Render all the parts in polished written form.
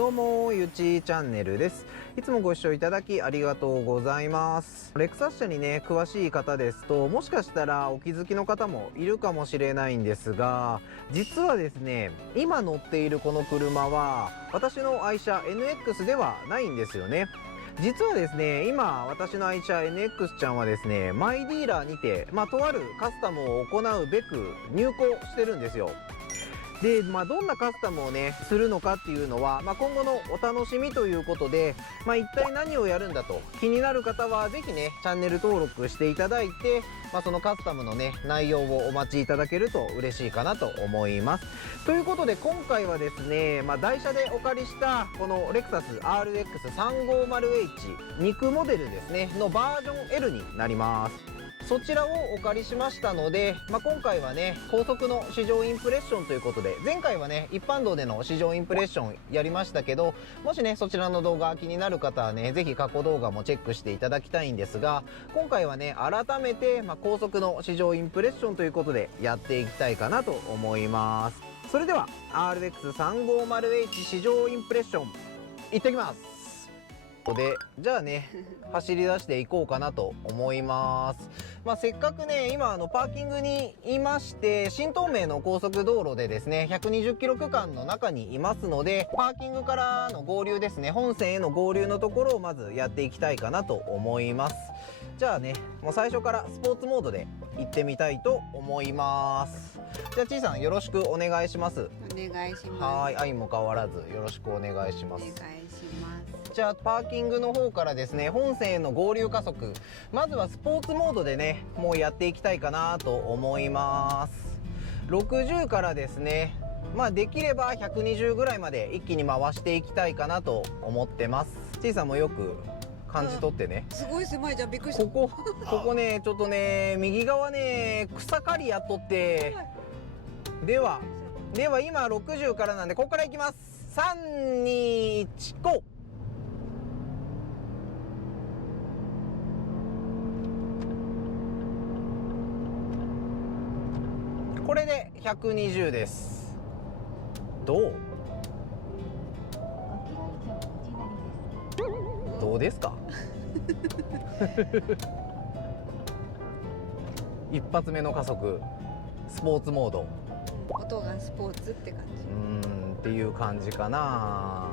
どうも、ゆちチャンネルです。いつもご視聴いただきありがとうございます。レクサス車にね、詳しい方ですと、もしかしたらお気づきの方もいるかもしれないんですが、実はですね、今乗っているこの車は、私の愛車 NX ではないんですよね。実はですね、今、私の愛車 NX ちゃんはですね、マイディーラーにて、とあるカスタムを行うべく入庫してるんですよ。で、どんなカスタムをね、するのかっていうのは、今後のお楽しみということで、一体何をやるんだと気になる方は、ぜひね、チャンネル登録していただいて、そのカスタムのね、内容をお待ちいただけると嬉しいかなと思います。ということで、今回はですね、台車でお借りした、このレクサス RX350H 肉モデルですね、のバージョン L になります。そちらをお借りしましたので、今回はね、高速の試乗インプレッションということで、前回はね、一般道での試乗インプレッションやりましたけど、もしね、そちらの動画気になる方はね、ぜひ過去動画もチェックしていただきたいんですが、今回はね、改めて、高速の試乗インプレッションということで、やっていきたいかなと思います。それでは、RX350H 試乗インプレッション、行ってきます。で、じゃあね、走り出していこうかなと思います。せっかくね、今パーキングにいまして、新東名の高速道路でですね、120キロ区間の中にいますので、パーキングからの合流ですね、本線への合流のところをまずやっていきたいかなと思います。じゃあね、もう最初からスポーツモードで行ってみたいと思います。じゃあ、ちいさんよろしくお願いします。お願いします。はい、相も変わらずよろしくお願いします。お願いします。じゃあパーキングの方からですね、本線への合流加速、まずはスポーツモードでね、もうやっていきたいかなと思います。60からですね、できれば120ぐらいまで一気に回していきたいかなと思ってます。ちいさんもよく感じ取ってね。すごい狭いじゃん、びっくりした。ここね、ちょっとね、右側ね、草刈りやっとって、では今60からなんで、ここからいきます。3、2、1、GO！これで120です。どうですか？一発目の加速、スポーツモード。音がスポーツって感じ。っていう感じかな。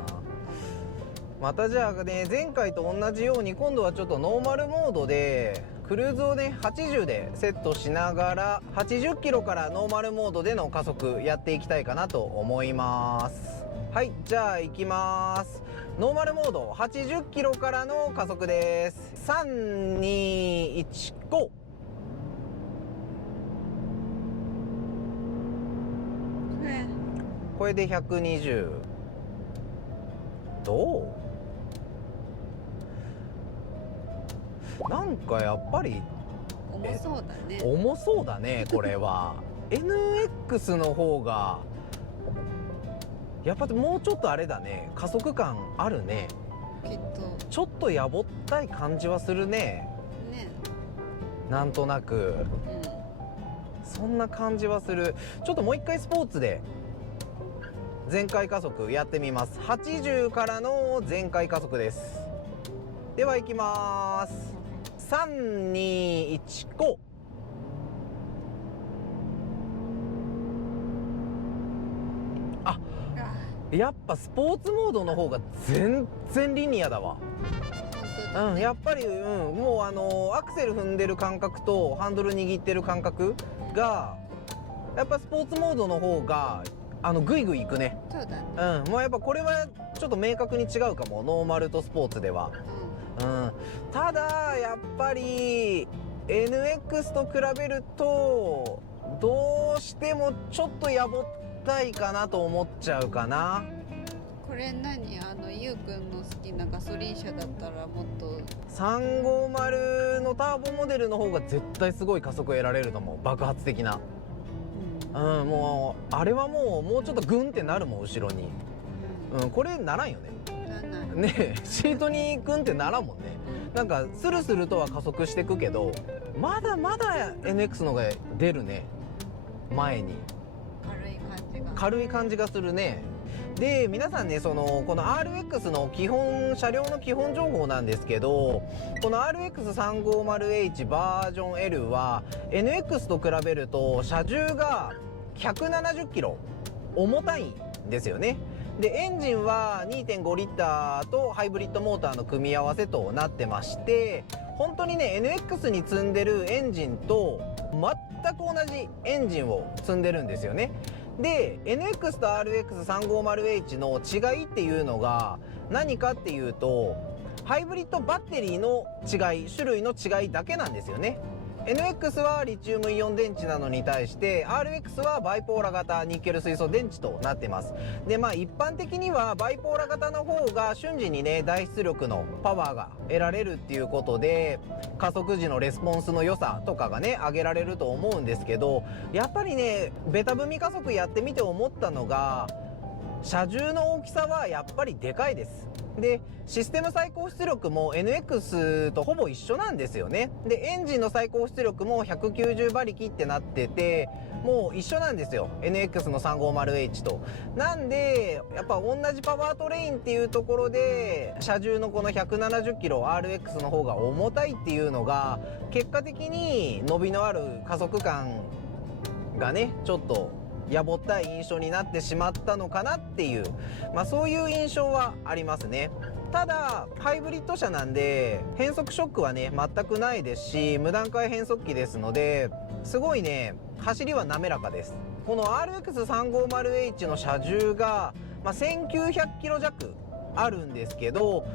またじゃあね、前回と同じように今度はちょっとノーマルモードでクルーズをね80でセットしながら80キロからノーマルモードでの加速やっていきたいかなと思います。はい、じゃあ行きます。ノーマルモード80キロからの加速です。3、2、1、GO！これで120。どう？なんかやっぱり重そうだね。重そうだね、これは。NX の方がやっぱもうちょっとあれだね、加速感あるね。きっとちょっとやぼったい感じはするね。ね。なんとなく、そんな感じはする。ちょっともう一回スポーツで全開加速やってみます。80からの全開加速です。では行きます。3、2、1、GO！やっぱスポーツモードの方が全然リニアだわ。やっぱり、もうアクセル踏んでる感覚とハンドル握ってる感覚が、やっぱスポーツモードの方がグイグイいくね。そうだね。もうやっぱこれはちょっと明確に違うかも、ノーマルとスポーツでは。ただやっぱり NX と比べるとどうしてもちょっとやぼったいかなと思っちゃうかな。これ何、ゆうくんの好きなガソリン車だったらもっと350のターボモデルの方が絶対すごい加速得られると思う。爆発的な。もうあれはもうちょっとグンってなるもん、後ろに。これならんよね。ね、シートにグンってならんもんね。なんかスルスルとは加速してくけど、まだまだ NX の方が出るね、前に。軽い感じが軽い感じがするね。で皆さんね、この RX の車両の基本情報なんですけど、この RX350H バージョン L は NX と比べると車重が170キロ重たいんですよね。でエンジンは 2.5 リッターとハイブリッドモーターの組み合わせとなってまして、本当にね NX に積んでるエンジンと全く同じエンジンを積んでるんですよね。で NX と RX350H の違いっていうのが何かっていうと、ハイブリッドバッテリーの違い、種類の違いだけなんですよね。NX はリチウムイオン電池なのに対して RX はバイポーラ型ニッケル水素電池となってます。で一般的にはバイポーラ型の方が瞬時にね大出力のパワーが得られるっていうことで、加速時のレスポンスの良さとかがね上げられると思うんですけど、やっぱりねベタ踏み加速やってみて思ったのが、車重の大きさはやっぱりでかいです。でシステム最高出力も NX とほぼ一緒なんですよね。でエンジンの最高出力も190馬力ってなってて、もう一緒なんですよ NX の 350H と。なんでやっぱ同じパワートレインっていうところで車重のこの170キロ RX の方が重たいっていうのが、結果的に伸びのある加速感がねちょっとやぼったい印象になってしまったのかなっていう、そういう印象はありますね。ただハイブリッド車なんで変速ショックはね全くないですし、無段階変速機ですのですごいね走りは滑らかです。この RX350H の車重が、1900キロ弱あるんですけど、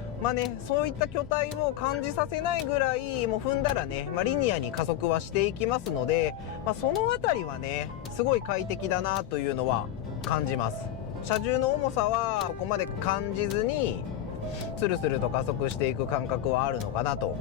そういった巨体を感じさせないぐらいもう踏んだらね、リニアに加速はしていきますので、そのあたりはねすごい快適だなというのは感じます。車重の重さはここまで感じずにスルスルと加速していく感覚はあるのかなと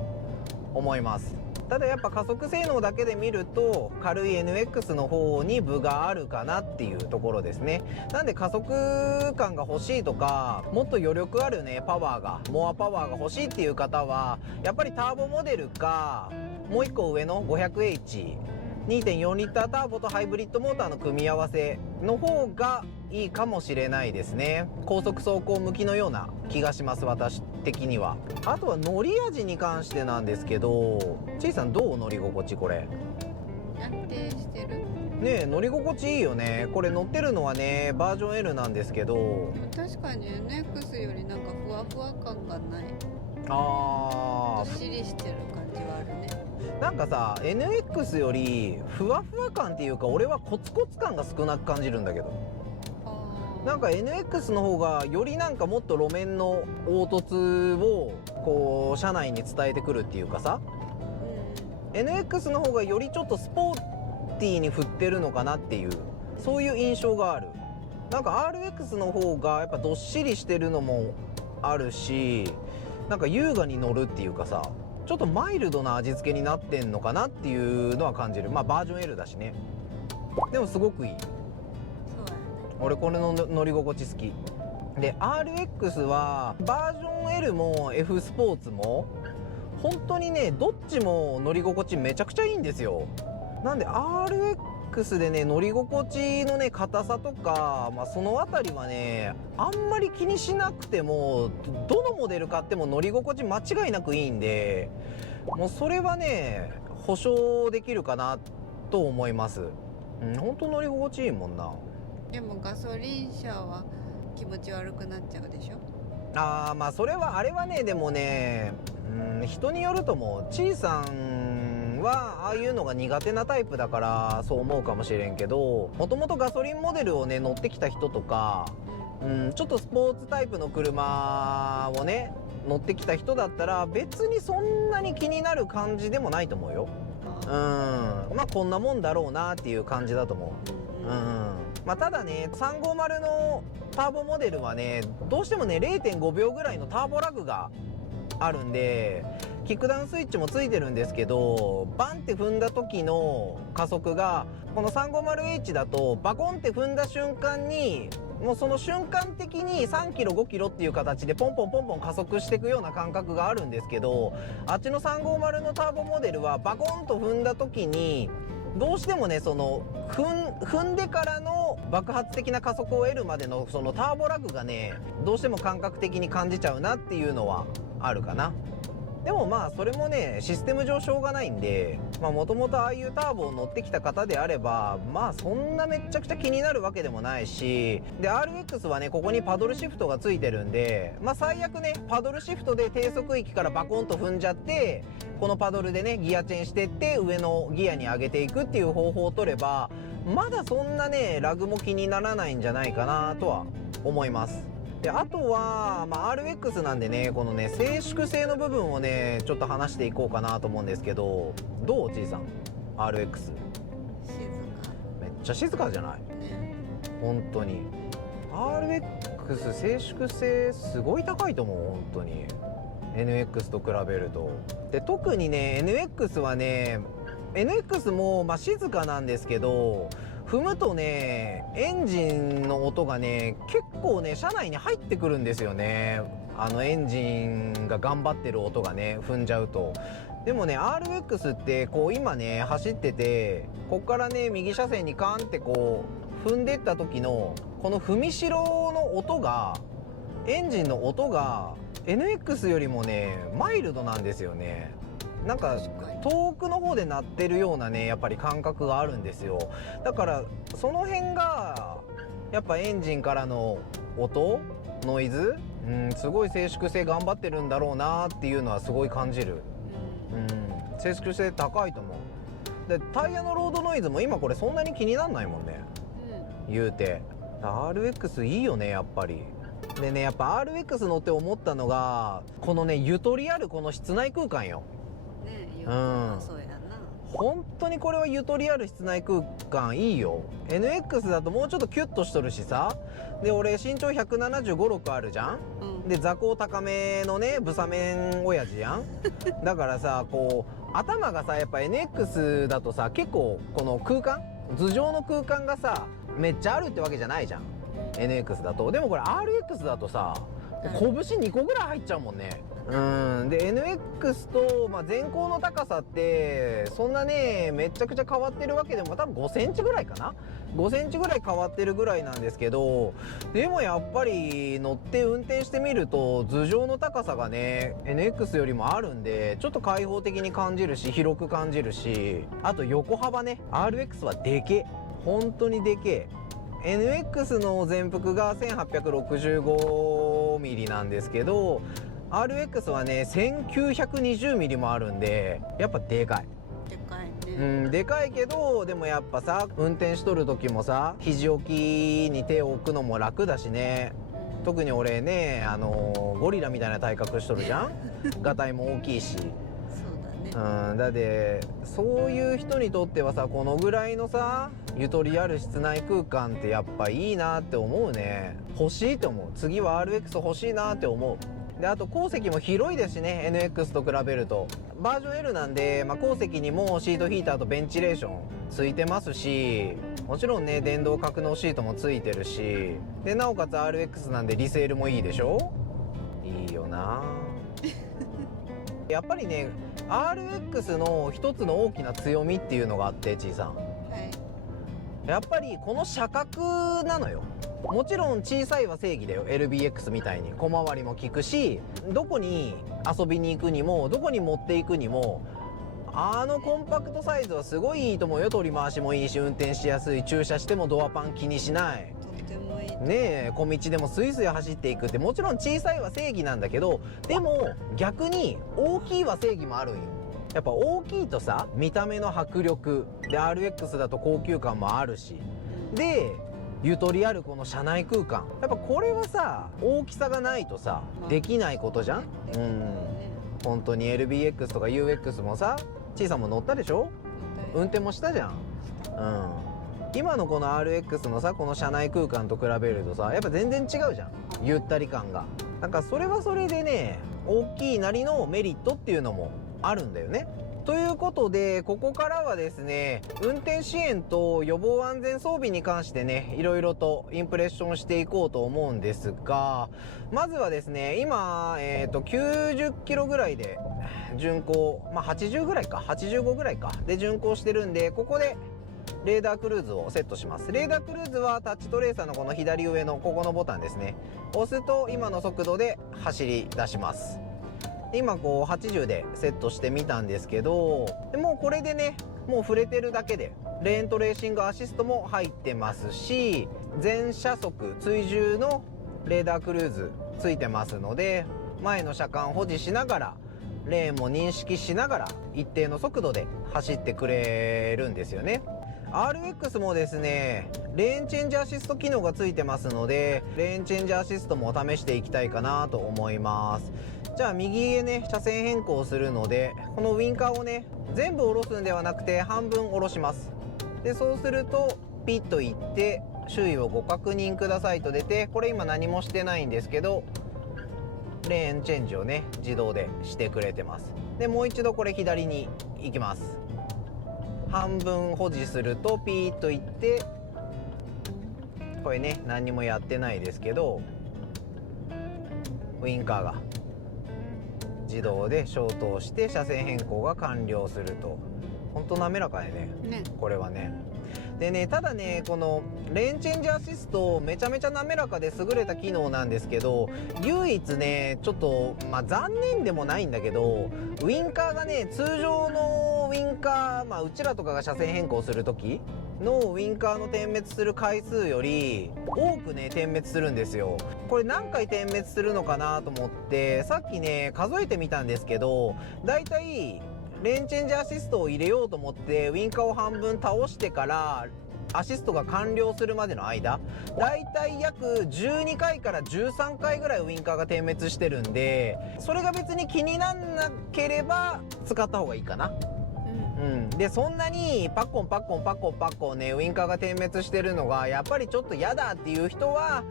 思います。ただやっぱ加速性能だけで見ると軽い NX の方に分があるかなっていうところですね。なんで加速感が欲しいとか、もっと余力あるねパワーがモアパワーが欲しいっていう方はやっぱりターボモデルか、もう一個上の 500H2.4 リッターターボとハイブリッドモーターの組み合わせの方がいいかもしれないですね。高速走行向きのような気がします、私的には。あとは乗り味に関してなんですけど、ちいさんどう乗り心地これ？安定してるねえ、乗り心地いいよね。これ乗ってるのはねバージョン L なんですけど、でも確かに NX よりなんかふわふわ感がない。どっしりしてる感じはあるね。なんかさ NX よりふわふわ感っていうか、俺はコツコツ感が少なく感じるんだけど、なんか NX の方がよりなんかもっと路面の凹凸をこう車内に伝えてくるっていうかさ、NX の方がよりちょっとスポーティーに振ってるのかなっていう、そういう印象がある。なんか RX の方がやっぱどっしりしてるのもあるし、なんか優雅に乗るっていうかさ、ちょっとマイルドな味付けになってんのかなっていうのは感じる。バージョン L だしね。でもすごくいい。そうやね。俺これの乗り心地好きで、 RX はバージョン L も F スポーツも本当にねどっちも乗り心地めちゃくちゃいいんですよ。なんで RX でね乗り心地のね硬さとか、そのあたりはねあんまり気にしなくても、どのモデル買っても乗り心地間違いなくいいんで、もうそれはね保証できるかなと思います。本当乗り心地いいもんな。でもガソリン車は気持ち悪くなっちゃうでしょ。それはあれはね、でもね人によると思う。ちいさんはああいうのが苦手なタイプだからそう思うかもしれんけど、もともとガソリンモデルをね乗ってきた人とか、ちょっとスポーツタイプの車をね乗ってきた人だったら別にそんなに気になる感じでもないと思うよ。こんなもんだろうなっていう感じだと思う。ただね350のターボモデルはねどうしてもね 0.5 秒ぐらいのターボラグがあるんで、キックダウンスイッチもついてるんですけど、バンって踏んだ時の加速がこの 350H だとバコンって踏んだ瞬間にもうその瞬間的に3キロ5キロっていう形でポンポンポンポン加速していくような感覚があるんですけど、あっちの350のターボモデルはバコンと踏んだ時にどうしてもねその踏んでからの爆発的な加速を得るまでのそのターボラグがねどうしても感覚的に感じちゃうなっていうのはあるかな。でもまあそれもねシステム上しょうがないんで、もともとああいうターボを乗ってきた方であればそんなめっちゃくちゃ気になるわけでもないし、で RX はねここにパドルシフトがついてるんで、最悪ねパドルシフトで低速域からバコンと踏んじゃってこのパドルでねギアチェンしてって上のギアに上げていくっていう方法を取ればまだそんなねラグも気にならないんじゃないかなとは思います。であとは、RX なんでねこのね静粛性の部分をねちょっと話していこうかなと思うんですけど、どうちいさん RX 静かめっちゃ静かじゃない？ね。本当に RX 静粛性すごい高いと思う本当に NX と比べると。で特にね NX はね NX も静かなんですけど踏むとねエンジンの音がね結構ね車内に入ってくるんですよね。エンジンが頑張ってる音がね踏んじゃうと。でもね RX ってこう今ね走っててこっからね右車線にカーンってこう踏んでった時のこの踏みしろの音がエンジンの音が NX よりもねマイルドなんですよね。なんか遠くの方で鳴ってるようなねやっぱり感覚があるんですよ。だからその辺がやっぱエンジンからの音ノイズ、すごい静粛性頑張ってるんだろうなっていうのはすごい感じる。静粛性高いと思う。でタイヤのロードノイズも今これそんなに気になんないもんね、言うて。 RX いいよねやっぱり。でねやっぱ RX 乗って思ったのがこのねゆとりあるこの室内空間よ。そうやな。本当にこれはゆとりある室内空間いいよ。 NX だともうちょっとキュッとしとるしさ。で俺身長175、6あるじゃん、で座高高めのねブサメン親父やんだからさこう頭がさやっぱ NX だとさ結構この空間頭上の空間がさめっちゃあるってわけじゃないじゃん NX だと。でもこれ RX だとさ拳2個ぐらい入っちゃうもんね。で NX と、前高の高さってそんなねめちゃくちゃ変わってるわけでも多分5センチぐらいかな、5センチぐらい変わってるぐらいなんですけど、でもやっぱり乗って運転してみると頭上の高さがね NX よりもあるんでちょっと開放的に感じるし広く感じるし、あと横幅ね RX はでけえ、本当にでけえ。NX の全幅が 1865mm なんですけどRX はね 1920mm もあるんでやっぱでかい。でかいね。でかいけどでもやっぱさ運転しとる時もさ肘置きに手を置くのも楽だしね。特に俺ねゴリラみたいな体格しとるじゃんガタイも大きいし。そうだね。だってそういう人にとってはさこのぐらいのさゆとりある室内空間ってやっぱいいなって思うね。欲しいと思う。次は RX 欲しいなって思う。であと後席も広いですしね NX と比べると。バージョン L なんで、後席にもシートヒーターとベンチレーションついてますし、もちろんね電動格納シートもついてるし、でなおかつ RX なんでリセールもいいでしょ。いいよなやっぱりね RX の一つの大きな強みっていうのがあって、ちいさん、やっぱりこの車格なのよ。もちろん小さいは正義だよ。 LBX みたいに小回りも利くし、どこに遊びに行くにもどこに持っていくにもコンパクトサイズはすごいいいと思うよ。取り回しもいいし運転しやすい、駐車してもドアパン気にしない、とってもいいねえ小道でもスイスイ走っていくって、もちろん小さいは正義なんだけど、でも逆に大きいは正義もあるんよ。やっぱ大きいとさ見た目の迫力で RX だと高級感もあるし、でゆとりあるこの車内空間、やっぱこれはさ大きさがないとさできないことじゃん。本当に LBX とか UX もさちいさんも乗ったでしょ、運転もしたじゃん。今のこの RX のさこの車内空間と比べるとさやっぱ全然違うじゃん、ゆったり感が。なんかそれはそれでね大きいなりのメリットっていうのもあるんだよね。ということで、ここからはですね、運転支援と予防安全装備に関してね、いろいろとインプレッションしていこうと思うんですが、まずはですね、今、90キロぐらいで巡航、80ぐらいか、85ぐらいか、で巡航してるんで、ここでレーダークルーズをセットします。レーダークルーズはタッチトレーサーのこの左上のここのボタンですね。押すと今の速度で走り出します。今こう80でセットしてみたんですけど、もうこれでね、もう触れてるだけでレーントレーシングアシストも入ってますし、全車速追従のレーダークルーズついてますので、前の車間保持しながらレーンも認識しながら一定の速度で走ってくれるんですよね。RX もですね、レーンチェンジアシスト機能がついてますので、レーンチェンジアシストも試していきたいかなと思います。じゃあ右へね、車線変更するので、このウインカーをね、全部下ろすんではなくて半分下ろします。で、そうするとピッといって周囲をご確認くださいと出て、これ今何もしてないんですけど、レーンチェンジをね、自動でしてくれてます。で、もう一度これ左に行きます。半分保持するとピーッといって、これね、何にもやってないですけど、ウインカーが自動で消灯して車線変更が完了すると。ほんと滑らかでね、これはね。でね、ただね、このレーンチェンジアシストめちゃめちゃ滑らかで優れた機能なんですけど、唯一ね、ちょっと残念でもないんだけど、ウインカーがね、通常のウインカー、うちらとかが車線変更する時のウインカーの点滅する回数より多くね、点滅するんですよ。これ何回点滅するのかなと思ってさっきね、数えてみたんですけど、だいたいレーンチェンジアシストを入れようと思ってウインカーを半分倒してからアシストが完了するまでの間、だいたい約12回から13回ぐらいウインカーが点滅してるんで、それが別に気になんなければ使った方がいいかな。で、そんなにパッコンパッコンパッコンパッコンね、ウインカーが点滅してるのがやっぱりちょっと嫌だっていう人は、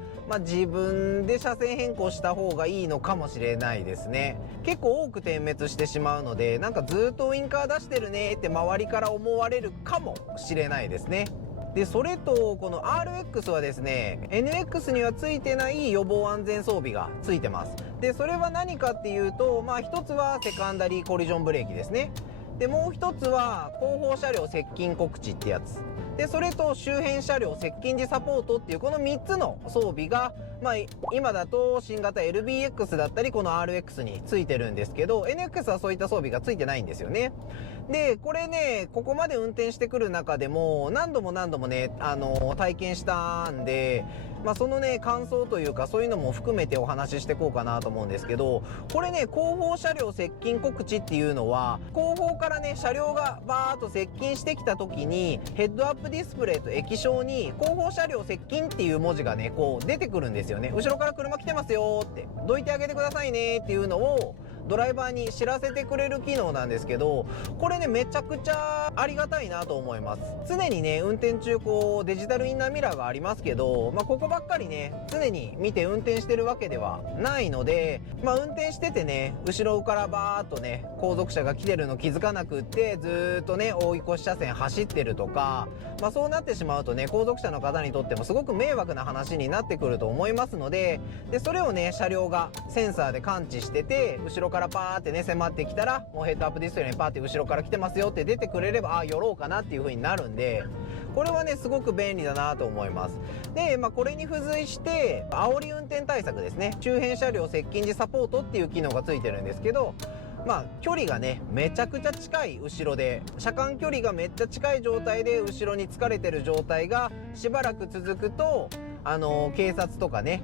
自分で車線変更した方がいいのかもしれないですね。結構多く点滅してしまうので、なんかずっとウインカー出してるねって周りから思われるかもしれないですね。で、それとこの RX はですね、 NX にはついてない予防安全装備がついてます。で、それは何かっていうと、一つはセカンダリーコリジョンブレーキですね。で、もう一つは後方車両接近告知ってやつで、それと周辺車両接近時サポートっていうこの3つの装備が、今だと新型 LBX だったりこの RX についてるんですけど、 NX はそういった装備がついてないんですよね。で、これね、ここまで運転してくる中でも何度もね、体験したんで、そのね、感想というかそういうのも含めてお話ししていこうかなと思うんですけど、これね、後方車両接近告知っていうのは、後方からね、車両がバーッと接近してきた時にヘッドアップディスプレイと液晶に後方車両接近っていう文字がね、こう出てくるんですよね。後ろから車来てますよって、どいてあげてくださいねっていうのをドライバーに知らせてくれる機能なんですけど、これね、めちゃくちゃありがたいなと思います。常にね、運転中こうデジタルインナーミラーがありますけど、ここばっかりね、常に見て運転してるわけではないので、運転しててね、後ろからバーっとね、後続車が来てるの気づかなくってずーっとね、追い越し車線走ってるとか、そうなってしまうとね、後続車の方にとってもすごく迷惑な話になってくると思いますので、それをね、車両がセンサーで感知してて、後ろからパーってね、迫ってきたら、もうヘッドアップディスプレイにパーって後ろから来てますよって出てくれれば、寄ろうかなっていう風になるんで、これはね、すごく便利だなと思います。で、これに付随して煽り運転対策ですね、周辺車両接近時サポートっていう機能がついてるんですけど、距離がね、めちゃくちゃ近い後ろで、車間距離がめっちゃ近い状態で後ろに疲れてる状態がしばらく続くと、警察とかね、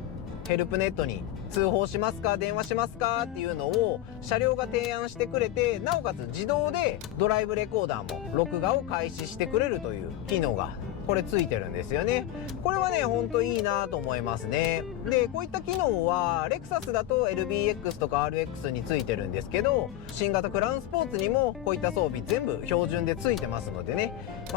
ヘルプネットに通報しますか、電話しますかっていうのを車両が提案してくれて、なおかつ自動でドライブレコーダーも録画を開始してくれるという機能がこれついてるんですよね。これはね、ほんといいなと思いますね。で、こういった機能はレクサスだと LBX とか RX についてるんですけど、新型クラウンスポーツにもこういった装備全部標準でついてますのでね、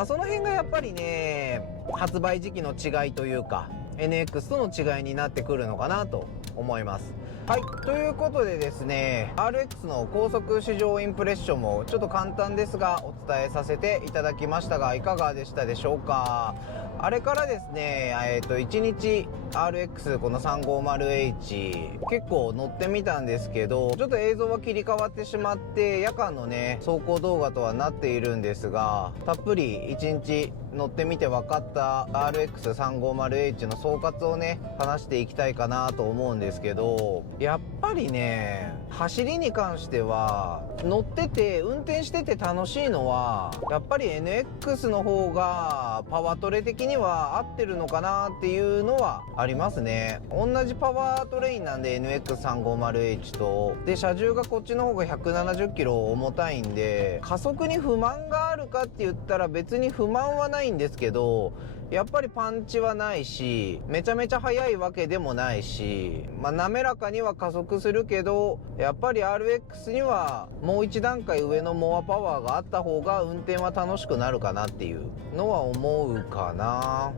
その辺がやっぱりね、発売時期の違いというか、NX との違いになってくるのかなと思います。はい、ということでですね、RX の高速試乗インプレッションもちょっと簡単ですがお伝えさせていただきましたが、いかがでしたでしょうか。あれからですね、1日 RX この 350H 結構乗ってみたんですけど、ちょっと映像は切り替わってしまって夜間のね走行動画とはなっているんですが、たっぷり1日乗ってみて分かった RX350H の総括をね話していきたいかなと思うんですけど、やっぱりね走りに関しては乗ってて運転してて楽しいのはやっぱり NX の方がパワートレ的には合ってるのかなっていうのはありますね。同じパワートレインなんで NX350H とで、車重がこっちの方が170キロ重たいんで、加速に不満があるかって言ったら別に不満はないんですけど、やっぱりパンチはないしめちゃめちゃ速いわけでもないし、滑らかには加速するけど、やっぱり RX にはもう一段階上のモアパワーがあった方が運転は楽しくなるかなっていうのは思うかな。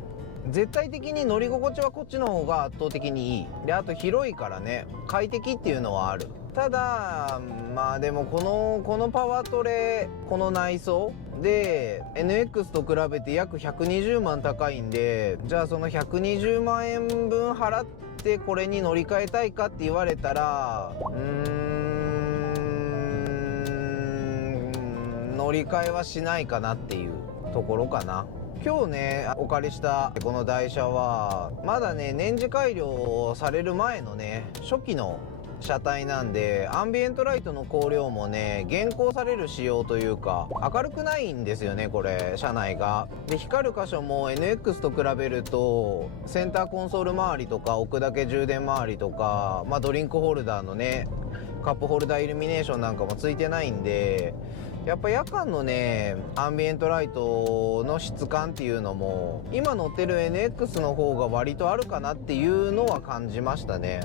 絶対的に乗り心地はこっちの方が圧倒的にいいで、あと広いからね快適っていうのはある。ただでもこのパワートレこの内装で NX と比べて約120万高いんで、じゃあその120万円分払ってこれに乗り換えたいかって言われたら乗り換えはしないかなっていうところかな。今日ねお借りしたこの台車はまだね年次改良される前のね初期の車体なんで、アンビエントライトの光量もね現行される仕様というか明るくないんですよねこれ車内が。で光る箇所も NX と比べるとセンターコンソール周りとか置くだけ充電周りとか、ドリンクホルダーのねカップホルダーイルミネーションなんかもついてないんで、やっぱ夜間のねアンビエントライトの質感っていうのも今乗ってる NX の方が割とあるかなっていうのは感じましたね。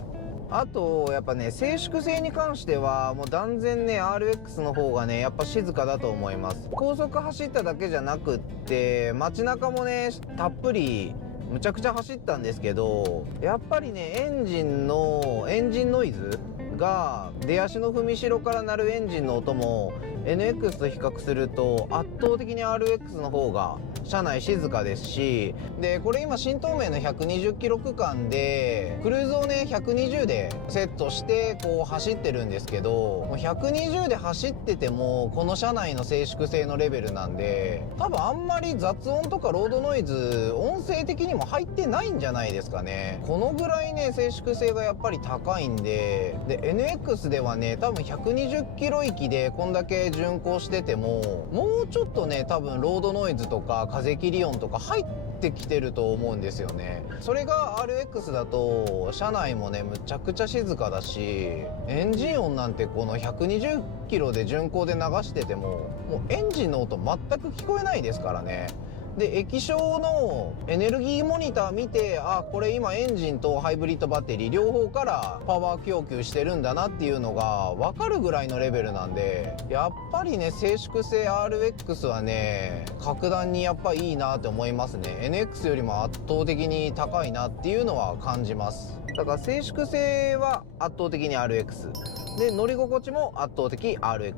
あとやっぱね静粛性に関してはもう断然ね RX の方がねやっぱ静かだと思います。高速走っただけじゃなくって街中もねたっぷりむちゃくちゃ走ったんですけど、やっぱりねエンジンノイズが出足の踏みしろから鳴るエンジンの音も NX と比較すると圧倒的に RX の方が車内静かですし、でこれ今新東名の120キロ区間でクルーズをね120でセットしてこう走ってるんですけど、もう120で走っててもこの車内の静粛性のレベルなんで多分あんまり雑音とかロードノイズ音声的にも入ってないんじゃないですかね。このぐらいね静粛性がやっぱり高いんで、NX ではね多分120キロ域でこんだけ巡航しててももうちょっとね多分ロードノイズとか風切り音とか入ってきてると思うんですよね。それが RX だと車内もねむちゃくちゃ静かだし、エンジン音なんてこの120キロで巡航で流しててももうエンジンの音全く聞こえないですからね。で液晶のエネルギーモニター見て、これ今エンジンとハイブリッドバッテリー両方からパワー供給してるんだなっていうのが分かるぐらいのレベルなんで、やっぱりね静粛性 RX はね格段にやっぱいいなって思いますね。 NX よりも圧倒的に高いなっていうのは感じます。だから静粛性は圧倒的に RX で乗り心地も圧倒的 RX。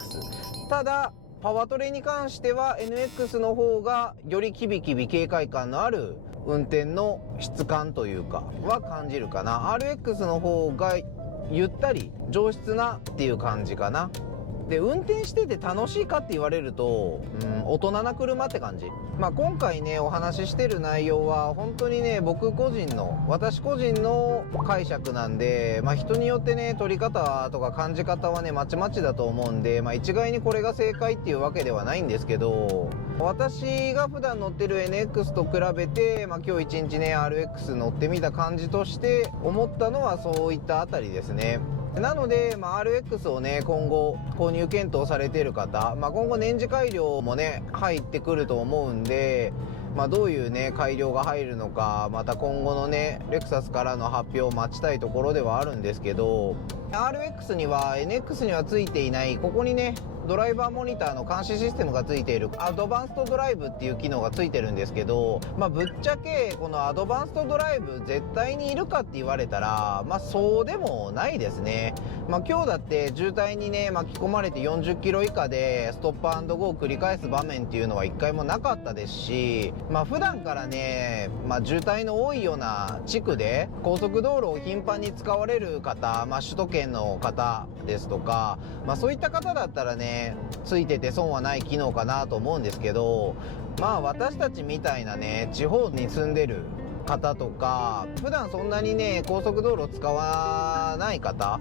ただパワートレに関しては NX の方がよりキビキビ警戒感のある運転の質感というかは感じるかな。 RX の方がゆったり上質なっていう感じかな。で運転してて楽しいかって言われると大人な車って感じ。今回ねお話ししてる内容は本当にね私個人の解釈なんで、人によってね取り方とか感じ方はねまちまちだと思うんで、一概にこれが正解っていうわけではないんですけど、私が普段乗ってる NX と比べて、今日一日ね RX 乗ってみた感じとして思ったのはそういったあたりですね。なので、RX をね今後購入検討されている方、今後年次改良もね入ってくると思うんで、どういうね改良が入るのか、また今後のねレクサスからの発表を待ちたいところではあるんですけど、 RX には NX にはついていないここにねドライバーモニターの監視システムがついているアドバンストドライブっていう機能がついてるんですけど、ぶっちゃけこのアドバンストドライブ絶対にいるかって言われたらそうでもないですね。今日だって渋滞にね巻き込まれて40キロ以下でストップ&ゴーを繰り返す場面っていうのは一回もなかったですし、普段からね、渋滞の多いような地区で高速道路を頻繁に使われる方、首都圏の方ですとか、そういった方だったらねついてて損はない機能かなと思うんですけど、私たちみたいなね地方に住んでる方とか普段そんなにね高速道路を使わない方、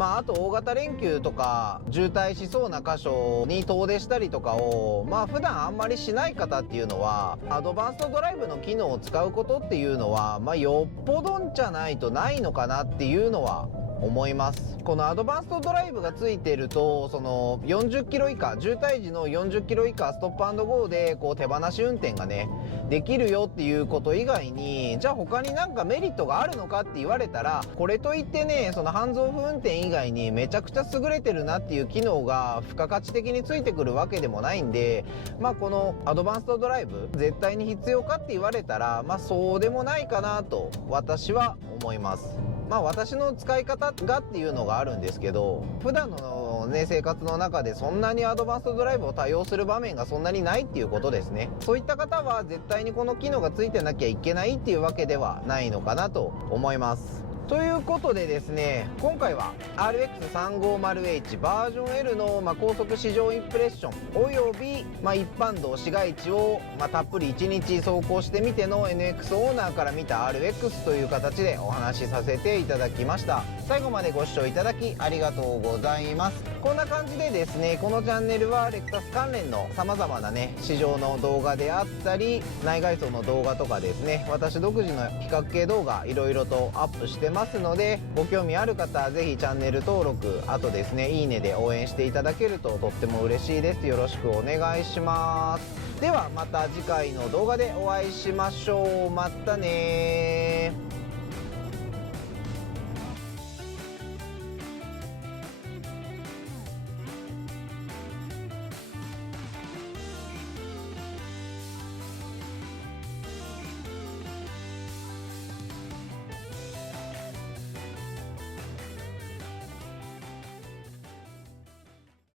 あと大型連休とか渋滞しそうな箇所に遠出したりとかを普段あんまりしない方っていうのはアドバンストドライブの機能を使うことっていうのはよっぽどんじゃないとないのかなっていうのは思います。このアドバンストドライブがついてるとその40キロ以下渋滞時の40キロ以下ストップ&ゴーで手放し運転がねできるよっていうこと以外に、じゃあ他になんかメリットがあるのかって言われたら、これといってねそのハンズオフ運転以外にめちゃくちゃ優れてるなっていう機能が付加価値的についてくるわけでもないんで、このアドバンストドライブ絶対に必要かって言われたらそうでもないかなと私は思います。私の使い方がっていうのがあるんですけど、普段のね生活の中でそんなにアドバンストドライブを多用する場面がそんなにないっていうことですね。そういった方は絶対にこの機能がついてなきゃいけないっていうわけではないのかなと思います。ということでですね、今回は RX350H バージョン L の、高速市場インプレッションおよび、一般道市街地を、たっぷり1日走行してみての NX オーナーから見た RX という形でお話しさせていただきました。最後までご視聴いただきありがとうございます。こんな感じでですね、このチャンネルはレクサス関連の様々なね市場の動画であったり内外装の動画とかですね、私独自の比較系動画いろいろとアップしてますので、ご興味ある方はぜひチャンネル登録、あとですねいいねで応援していただけるととっても嬉しいです。よろしくお願いします。ではまた次回の動画でお会いしましょう。またねー。